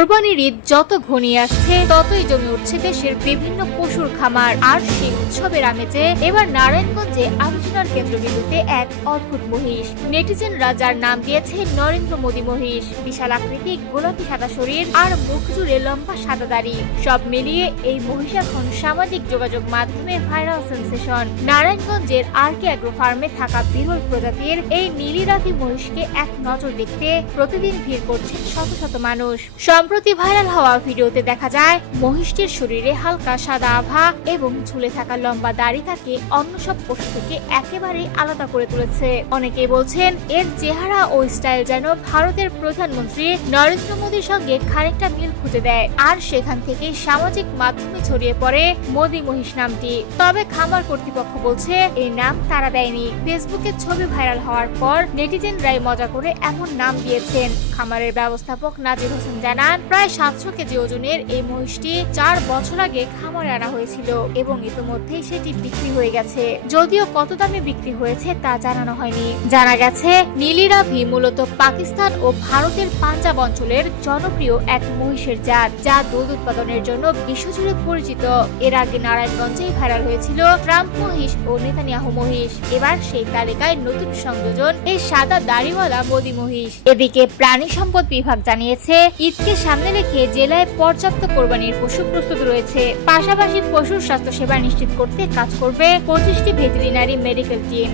কোরবানির ঈদ যত ঘনিয়ে আসছে ততই জমে উঠছে দেশের বিভিন্ন পশুর খামার। আর সেই উৎসবের আমেজে এবার নারায়ণগঞ্জে আলোচনার কেন্দ্রবিন্দুতে এক অদ্ভুত মহিষ। নেটিজেনরা যার নাম দিয়েছে নরেন্দ্র মোদী মহিষ। বিশাল আকৃতি, গোলাপি সাদা শরীর আর মুখ জুড়ে লম্বা সাদা দাড়ি, সব মিলিয়ে এই মহিষ এখন সামাজিক যোগাযোগ মাধ্যমে ভাইরাল সেন্সেশন। নারায়ণগঞ্জের আরকে অ্যাগ্রো ফার্মে থাকা বিরল প্রজাতির এই নীলি রাভি মহিষকে এক নজর দেখতে প্রতিদিন ভিড় করছেন শত শত মানুষ। সম্প্রতি ভাইরাল হওয়া ভিডিওতে দেখা যায় মহিষটির শরীরে হালকা সাদা আভা এবং ঝুলে থাকা লম্বা দাড়ি তাকে অন্য সব পশু থেকে একেবারেই আলাদা করে তুলেছে। অনেকেই বলছেন এর চেহারা ও স্টাইল যেন ভারতের প্রধানমন্ত্রী নরেন্দ্র মোদীর সঙ্গে খানিকটা মিল খুঁজে দেয়। আর সেখান থেকে সামাজিক মাধ্যমে ছড়িয়ে পড়ে মোদী মহিষ নামটি। তবে খামার কর্তৃপক্ষ বলছে এই নাম তারা দেয়নি। ফেসবুকে ছবি ভাইরাল হওয়ার পর নেটিজেনরাই মজা করে এমন নাম দিয়েছেন। খামারের ব্যবস্থাপক নাজির হোসেন জানান, প্রায় 700 কেজি ওজনের এই মহিষটি 4 বছর আগে খামারে আনা হয়েছিল এবং ইতিমধ্যেই সেটি বিক্রি হয়ে গেছে। যদিও কত দামে বিক্রি হয়েছে তা জানানো হয়নি। জানা গেছে নীলি রাভি মূলত পাকিস্তান ও ভারতের পাঞ্জাব অঞ্চলের জনপ্রিয় এক মহিষের জাত, যা দুধ উৎপাদনের জন্য বিশ্বজুড়ে পরিচিত। এর আগে নারায়ণগঞ্জেই ভাইরাল হয়েছিল ট্রাম্প মহিষ ও নেতানিয়াহু মহিষ। এবার সেই তালিকায় নতুন সংযোজন এই সাদা দাড়িওয়ালা মোদী মহিষ। এদিকে প্রাণী সম্পদ বিভাগ জানিয়েছে ঈদকে সামনে রেখে জেলায় পর্যাপ্ত কোরবানির পশু প্রস্তুত রয়েছে। পাশাপাশি পশুর স্বাস্থ্য সেবা নিশ্চিত করতে কাজ করবে 25টি ভেটেরিনারি মেডিকেল টিম।